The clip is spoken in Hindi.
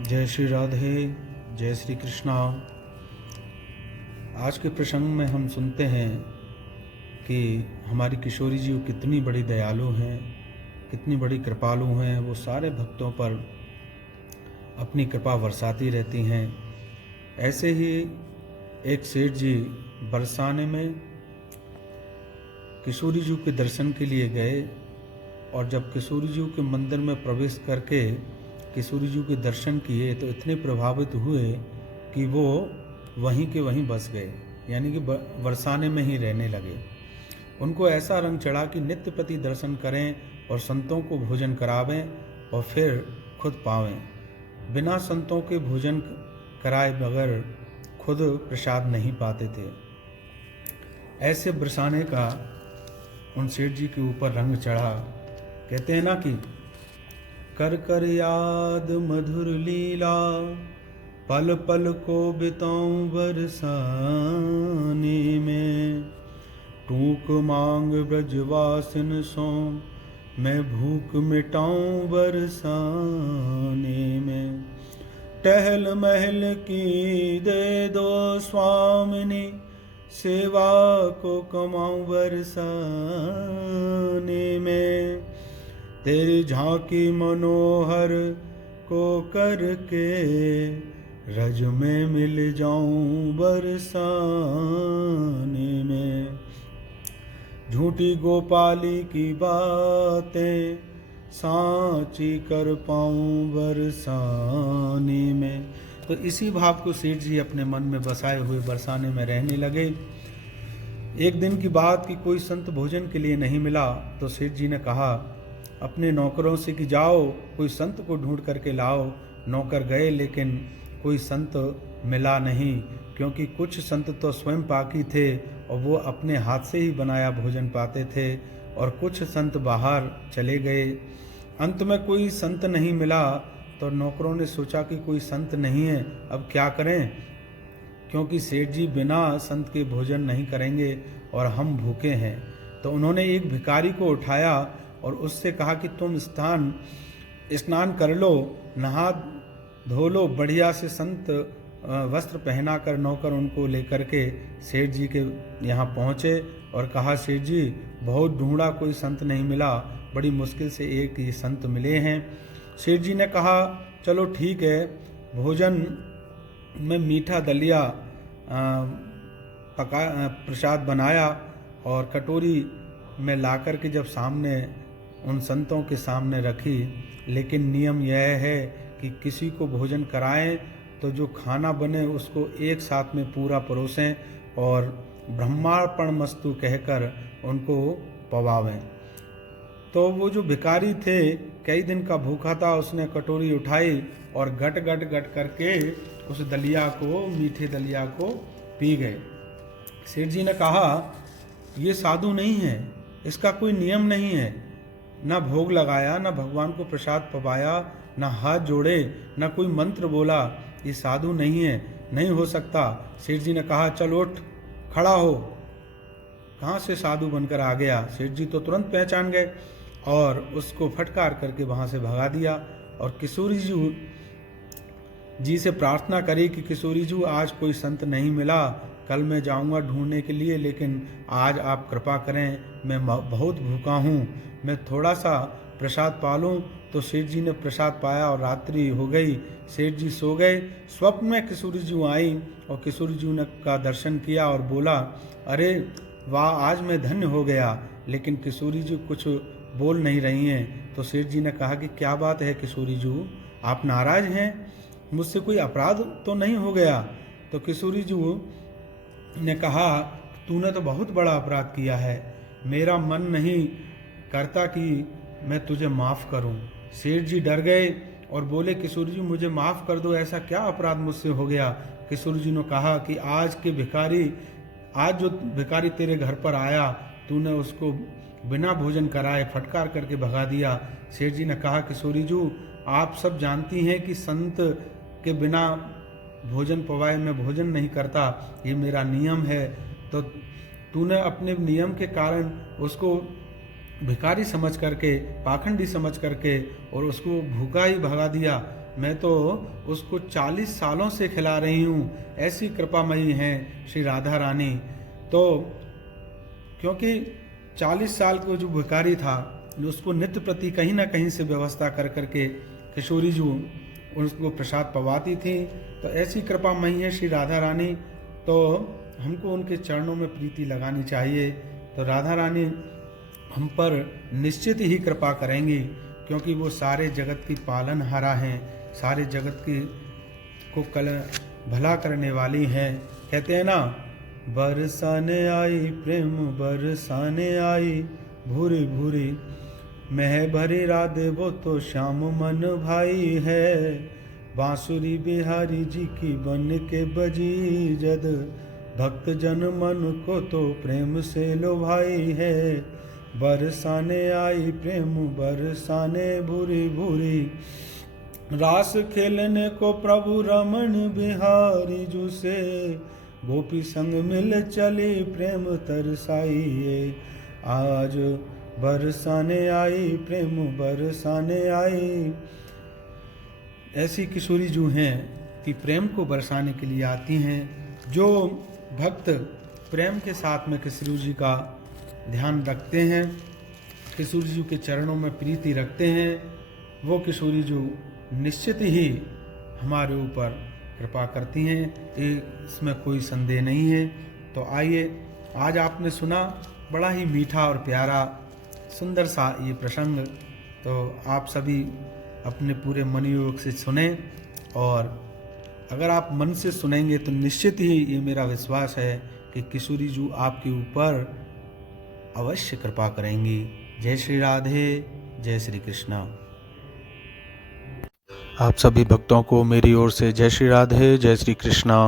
जय श्री राधे, जय श्री कृष्णा। आज के प्रसंग में हम सुनते हैं कि हमारी किशोरी जी कितनी बड़ी दयालु हैं, कितनी बड़ी कृपालु हैं। वो सारे भक्तों पर अपनी कृपा बरसाती रहती हैं। ऐसे ही एक सेठ जी बरसाने में किशोरी जी के दर्शन के लिए गए और जब किशोरी जी के मंदिर में प्रवेश करके किशोरी जी के दर्शन किए तो इतने प्रभावित हुए कि वो वहीं के वहीं बस गए, यानी कि बरसाने में ही रहने लगे। उनको ऐसा रंग चढ़ा कि नित्य प्रति दर्शन करें और संतों को भोजन करावें और फिर खुद पावें। बिना संतों के भोजन कराए बगैर खुद प्रसाद नहीं पाते थे। ऐसे बरसाने का उन सेठ जी के ऊपर रंग चढ़ा। कहते हैं ना कि कर कर याद मधुर लीला, पल पल को बिताऊं बरसाने में। टूक मांग ब्रजवासिन सो, मैं भूख मिटाऊं बरसाने में। टहल महल की दे दो स्वामिनी, सेवा को कमाऊं बरसाने में। तेरी झांकी मनोहर को करके, रज में मिल जाऊं बरसाने में। झूठी गोपाली की बातें सांची कर पाऊं बरसाने में। तो इसी भाव को सेठ जी अपने मन में बसाए हुए बरसाने में रहने लगे। एक दिन की बात कि कोई संत भोजन के लिए नहीं मिला तो सेठ जी ने कहा अपने नौकरों से कि जाओ कोई संत को ढूंढ करके लाओ। नौकर गए लेकिन कोई संत मिला नहीं, क्योंकि कुछ संत तो स्वयं पाकी थे और वो अपने हाथ से ही बनाया भोजन पाते थे और कुछ संत बाहर चले गए। अंत में कोई संत नहीं मिला तो नौकरों ने सोचा कि कोई संत नहीं है, अब क्या करें, क्योंकि सेठ जी बिना संत के भोजन नहीं करेंगे और हम भूखे हैं। तो उन्होंने एक भिखारी को उठाया और उससे कहा कि तुम स्नान कर लो, नहा धो लो, बढ़िया से संत वस्त्र पहना कर नौकर उनको लेकर के सेठ जी के यहाँ पहुँचे और कहा सेठ जी बहुत ढूंढा कोई संत नहीं मिला, बड़ी मुश्किल से एक ये संत मिले हैं। सेठ जी ने कहा चलो ठीक है, भोजन में मीठा दलिया प्रसाद बनाया और कटोरी में ला कर के जब सामने उन संतों के सामने रखी। लेकिन नियम यह है कि किसी को भोजन कराएं तो जो खाना बने उसको एक साथ में पूरा परोसें और ब्रह्मार्पण मस्तु कहकर उनको पवावें। तो वो जो भिखारी थे कई दिन का भूखा था, उसने कटोरी उठाई और गट गट गट करके उस दलिया को, मीठे दलिया को पी गए। सेठ जी ने कहा ये साधु नहीं है, इसका कोई नियम नहीं है, ना भोग लगाया, ना भगवान को प्रसाद पवाया, ना हाथ जोड़े, ना कोई मंत्र बोला, ये साधु नहीं है, नहीं हो सकता। सेठ जी ने कहा चल उठ, खड़ा हो। कहाँ से साधु बनकर आ गया। सेठ जी तो तुरंत पहचान गए और उसको फटकार करके वहाँ से भगा दिया और किशोरी जी से प्रार्थना करी कि किशोरी जी आज कोई संत नहीं मिला, कल मैं जाऊंगा ढूंढने के लिए, लेकिन आज आप कृपा करें, मैं बहुत भूखा हूँ, मैं थोड़ा सा प्रसाद पा लूँ। तो सेठ जी ने प्रसाद पाया और रात्रि हो गई, सेठ जी सो गए। स्वप्न में किशोरी जी आई और किशोरी जी ने का दर्शन किया और बोला अरे वाह आज मैं धन्य हो गया। लेकिन किशोरी जी कुछ बोल नहीं रही हैं। तो सेठ जी ने कहा कि क्या बात है किशोरी जी, आप नाराज हैं, मुझसे कोई अपराध तो नहीं हो गया। तो किशोरी जी ने कहा तूने तो बहुत बड़ा अपराध किया है, मेरा मन नहीं करता कि मैं तुझे माफ़ करूं। सेठ जी डर गए और बोले किशोरी जी मुझे माफ़ कर दो, ऐसा क्या अपराध मुझसे हो गया। किशोरी जी ने कहा कि आज जो भिखारी तेरे घर पर आया तूने उसको बिना भोजन कराए फटकार करके भगा दिया। सेठ जी ने कहा किशोरी जी आप सब जानती हैं कि संत के बिना भोजन पवाए मैं भोजन नहीं करता, ये मेरा नियम है। तो तूने अपने नियम के कारण उसको भिखारी समझ करके, पाखंडी समझ करके और उसको भूखा ही भगा दिया। मैं तो उसको 40 सालों से खिला रही हूँ, ऐसी कृपामयी हैं श्री राधा रानी। तो क्योंकि 40 साल का जो भिखारी था, उसको नित्य प्रति कहीं ना कहीं से व्यवस्था कर करके किशोरी जी उसको प्रसाद पवाती थी। तो ऐसी कृपामयी है श्री राधा रानी, तो हमको उनके चरणों में प्रीति लगानी चाहिए। तो राधा रानी हम पर निश्चित ही कृपा करेंगी, क्योंकि वो सारे जगत की पालनहारा हैं, सारे जगत की को कल भला करने वाली हैं। कहते हैं ना, बरसाने आई प्रेम बरसाने आई, भूरी भूरी मैं भरी राधे वो तो श्याम मन भाई है। बांसुरी बिहारी जी की बन के बजी जद, भक्त जन मन को तो प्रेम से लोभाई है। बरसाने आई प्रेम बरसाने भूरी भूरी, रास खेलने को प्रभु रमन बिहारी जू से, गोपी संग मिल चली प्रेम तरसाई। आज बरसाने आई प्रेम बरसाने आई। ऐसी किशोरी जो हैं कि प्रेम को बरसाने के लिए आती हैं। जो भक्त प्रेम के साथ में किशोरी जी का ध्यान रखते हैं, किशोरी जी के चरणों में प्रीति रखते हैं, वो किशोरी जी निश्चित ही हमारे ऊपर कृपा करती हैं, इसमें कोई संदेह नहीं है। तो आइए, आज आपने सुना बड़ा ही मीठा और प्यारा सुंदर सा ये प्रसंग। तो आप सभी अपने पूरे मनोयोग से सुने, और अगर आप मन से सुनेंगे तो निश्चित ही ये मेरा विश्वास है कि किशोरी जी आपके ऊपर अवश्य कृपा करेंगी। जय श्री राधे, जय श्री कृष्णा। आप सभी भक्तों को मेरी ओर से जय श्री राधे, जय श्री कृष्णा।